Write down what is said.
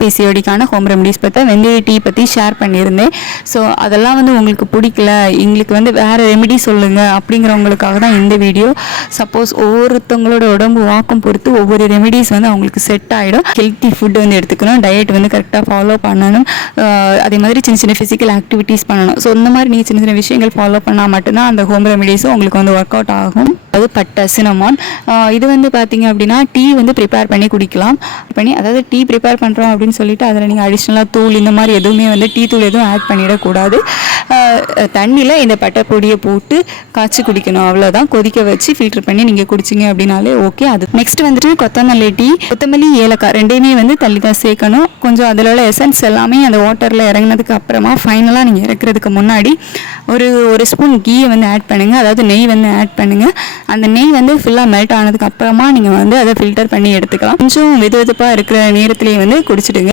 பிசிஓடிக்கான home remedies பற்றி வெந்தய tea பற்றி ஷேர் பண்ணியிருந்தேன். ஸோ அதெல்லாம் வந்து உங்களுக்கு பிடிக்கல, எங்களுக்கு வந்து வேறு ரெமெடி சொல்லுங்கள் அப்படிங்கிறவங்களுக்காக தான் இந்த வீடியோ. சப்போஸ் ஒவ்வொருத்தவங்களோட உடம்பு வாக்கம் பொறுத்து ஒவ்வொரு ரெமெடிஸ் வந்து அவங்களுக்கு செட் ஆகிடும். ஹெல்த்தி ஃபுட் வந்து எடுத்துக்கணும், டயட் வந்து கரெக்டாக ஃபாலோ பண்ணணும், அதே மாதிரி சின்ன சின்ன ஃபிசிக்கல் ஆக்டிவிட்டீஸ் பண்ணணும். ஸோ இந்த மாதிரி நீங்கள் சின்ன சின்ன விஷயங்கள் ஃபாலோ பண்ணால் மட்டும்தான் அந்த ஹோம் ரெமெடிஸும் உங்களுக்கு வந்து ஒர்க் அவுட் ஆகும். அது பட்டை, சினமான், இது வந்து பார்த்தீங்க அப்படின்னா டீ வந்து ப்ரிப்பேர் பண்ணி குடிக்கலாம். அதாவது டீ ப்ரிப்பேர் பண்ணுறோம் அப்படின்னு சொல்லிட்டு அதில் நீங்கள் அடிஷ்னலாக தூள் இந்த மாதிரி எதுவுமே வந்து டீ தூள் எதுவும் ஆட் பண்ணிடக்கூடாது. தண்ணியில் இந்த பட்டை பொடியை போட்டு காய்ச்சி குடிக்கணும், அவ்வளோதான். கொதிக்க வச்சு ஃபில்டர் பண்ணி நீங்கள் குடிச்சிங்க அப்படின்னாலே ஓகே. அது நெக்ஸ்ட் வந்துட்டு கொத்தமல்லி டீ, கொத்தமல்லி ஏலக்காய் ரெண்டையுமே வந்து தள்ளி தான் சேர்க்கணும். கொஞ்சம் அதில் உள்ள எசன்ஸ் எல்லாமே அந்த வாட்டரில் இறங்கினதுக்கு அப்புறமா ஃபைனலாக நீங்கள் இறக்குறதுக்கு முன்னாடி ஒரு ஸ்பூன் கீயை வந்து ஆட் பண்ணுங்கள், அதாவது நெய் வந்து ஆட் பண்ணுங்கள். அந்த நெய் வந்து ஃபுல்லாக மெல்ட் ஆனதுக்கு அப்புறமா நீங்கள் வந்து அதை ஃபில்டர் பண்ணி எடுத்துக்கலாம். கொஞ்சம் வெது வெதுப்பாக இருக்கிற நேரத்துலேயே வந்து குடிச்சிடுங்க.